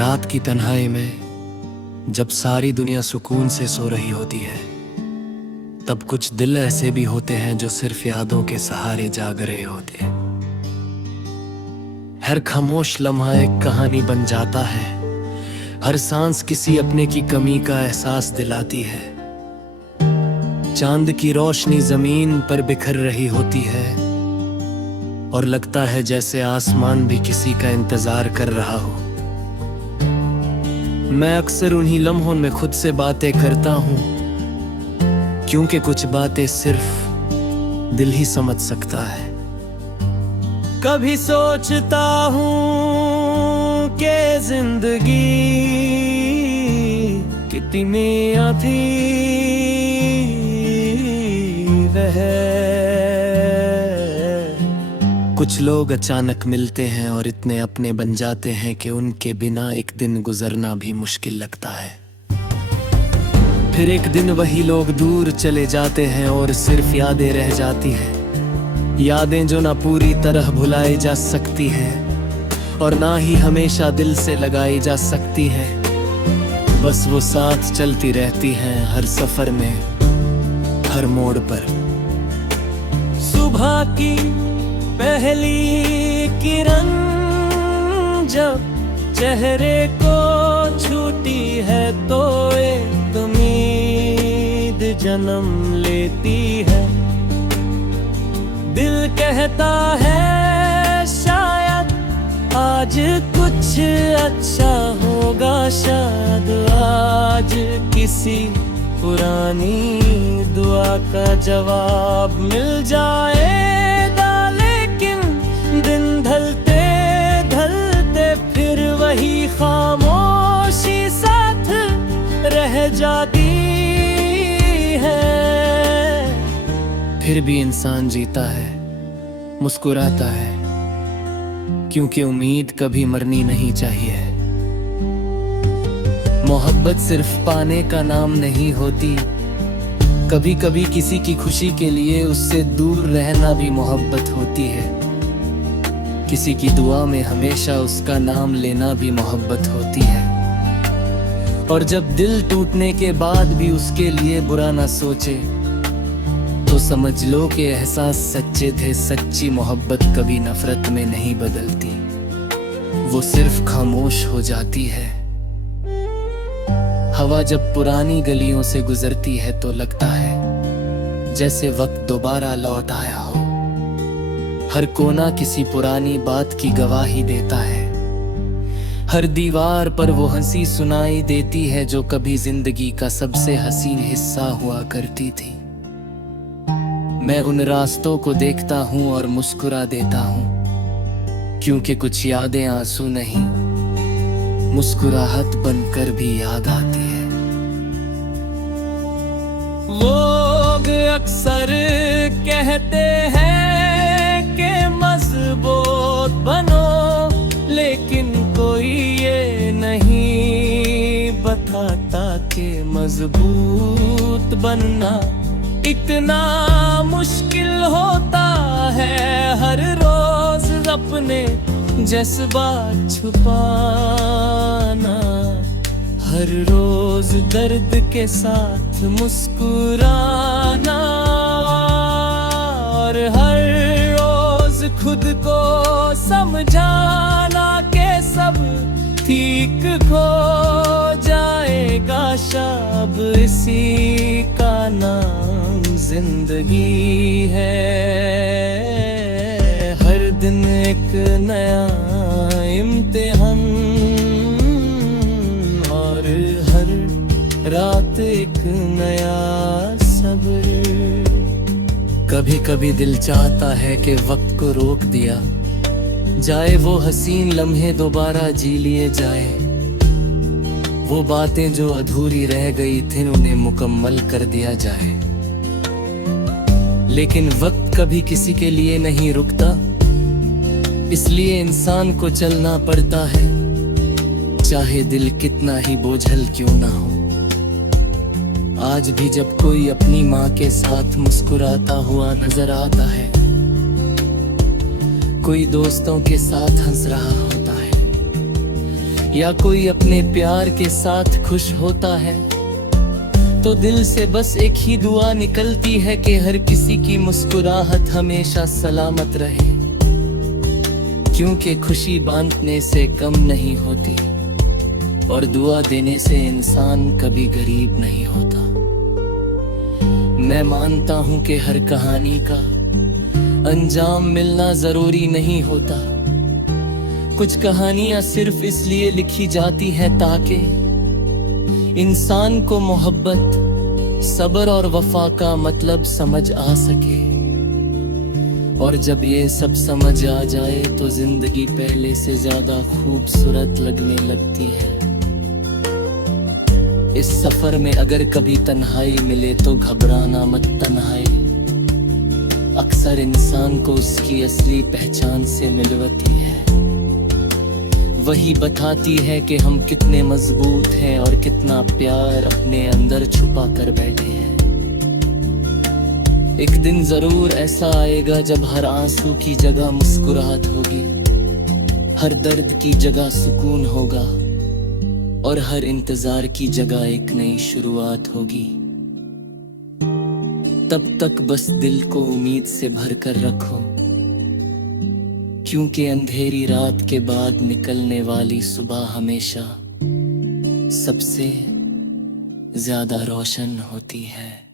रात की तन्हाई में जब सारी दुनिया सुकून से सो रही होती है, तब कुछ दिल ऐसे भी होते हैं जो सिर्फ यादों के सहारे जाग रहे होते हैं। हर खामोश लम्हा एक कहानी बन जाता है, हर सांस किसी अपने की कमी का एहसास दिलाती है। चांद की रोशनी जमीन पर बिखर रही होती है और लगता है जैसे आसमान भी किसी का इंतजार कर रहा हो। मैं अक्सर उन्हीं लम्हों में खुद से बातें करता हूँ, क्योंकि कुछ बातें सिर्फ दिल ही समझ सकता है। कभी सोचता हूँ कि जिंदगी कितनी अधूरी है। कुछ लोग अचानक मिलते हैं और इतने अपने बन जाते हैं कि उनके बिना एक दिन गुजरना भी मुश्किल लगता है। फिर एक दिन वही लोग दूर चले जाते हैं और सिर्फ यादें रह जाती हैं, यादें जो ना पूरी तरह भुलाई जा सकती हैं और ना ही हमेशा दिल से लगाई जा सकती हैं। बस वो साथ चलती रहती हैं हर सफर में, हर मोड़ पर। सुबह की पहली किरण जब चेहरे को छूती है तो एक उम्मीद जन्म लेती है। दिल कहता है शायद आज कुछ अच्छा होगा, शायद आज किसी पुरानी दुआ का जवाब मिल जाएगा। लेकिन दिन ढलते ढलते फिर वही खामोशी साथ रह जाती है। फिर भी इंसान जीता है, मुस्कुराता है, क्योंकि उम्मीद कभी मरनी नहीं चाहिए। मोहब्बत सिर्फ पाने का नाम नहीं होती, कभी कभी किसी की खुशी के लिए उससे दूर रहना भी मोहब्बत होती है। किसी की दुआ में हमेशा उसका नाम लेना भी मोहब्बत होती है। और जब दिल टूटने के बाद भी उसके लिए बुरा ना सोचे तो समझ लो कि एहसास सच्चे थे। सच्ची मोहब्बत कभी नफरत में नहीं बदलती, वो सिर्फ खामोश हो जाती है। हवा जब पुरानी गलियों से गुजरती है तो लगता है जैसे वक्त दोबारा लौट आया हो। हर कोना किसी पुरानी बात की गवाही देता है, हर दीवार पर वो हंसी सुनाई देती है जो कभी जिंदगी का सबसे हसीन हिस्सा हुआ करती थी। मैं उन रास्तों को देखता हूँ और मुस्कुरा देता हूँ, क्योंकि कुछ यादें आंसू नहीं, मुस्कुराहट बनकर भी याद आती है। लोग अक्सर कहते हैं कि मजबूत बनो, लेकिन कोई ये नहीं बताता कि मजबूत बनना इतना मुश्किल होता है। हर रोज अपने जज्बात छुपाना, हर रोज दर्द के साथ मुस्कुराना, और हर रोज खुद को समझाना कि सब ठीक हो जाएगा। शायद इसी का नाम जिंदगी है। हर दिन एक नया इम्तिहान और हर रात एक नया सब्र। कभी कभी दिल चाहता है कि वक्त को रोक दिया जाए, वो हसीन लम्हे दोबारा जी लिए जाए। वो बातें जो अधूरी रह गई थी उन्हें मुकम्मल कर दिया जाए। लेकिन वक्त कभी किसी के लिए नहीं रुकता, इसलिए इंसान को चलना पड़ता है, चाहे दिल कितना ही बोझल क्यों ना हो। आज भी जब कोई अपनी माँ के साथ मुस्कुराता हुआ नजर आता है, कोई दोस्तों के साथ हंस रहा होता है, या कोई अपने प्यार के साथ खुश होता है, तो दिल से बस एक ही दुआ निकलती है कि हर किसी की मुस्कुराहट हमेशा सलामत रहे। क्योंकि खुशी बांटने से कम नहीं होती और दुआ देने से इंसान कभी गरीब नहीं होता। मैं मानता हूं कि हर कहानी का अंजाम मिलना जरूरी नहीं होता। कुछ कहानियां सिर्फ इसलिए लिखी जाती हैं ताकि इंसान को मोहब्बत, सब्र और वफा का मतलब समझ आ सके। और जब ये सब समझ आ जाए तो जिंदगी पहले से ज्यादा खूबसूरत लगने लगती है। इस सफर में अगर कभी तन्हाई मिले तो घबराना मत। तन्हाई अक्सर इंसान को उसकी असली पहचान से मिलवाती है। वही बताती है कि हम कितने मजबूत हैं और कितना प्यार अपने अंदर छुपा कर बैठे हैं। एक दिन जरूर ऐसा आएगा जब हर आंसू की जगह मुस्कुराहट होगी, हर दर्द की जगह सुकून होगा और हर इंतजार की जगह एक नई शुरुआत होगी। तब तक बस दिल को उम्मीद से भर कर रखो, क्योंकि अंधेरी रात के बाद निकलने वाली सुबह हमेशा सबसे ज्यादा रोशन होती है।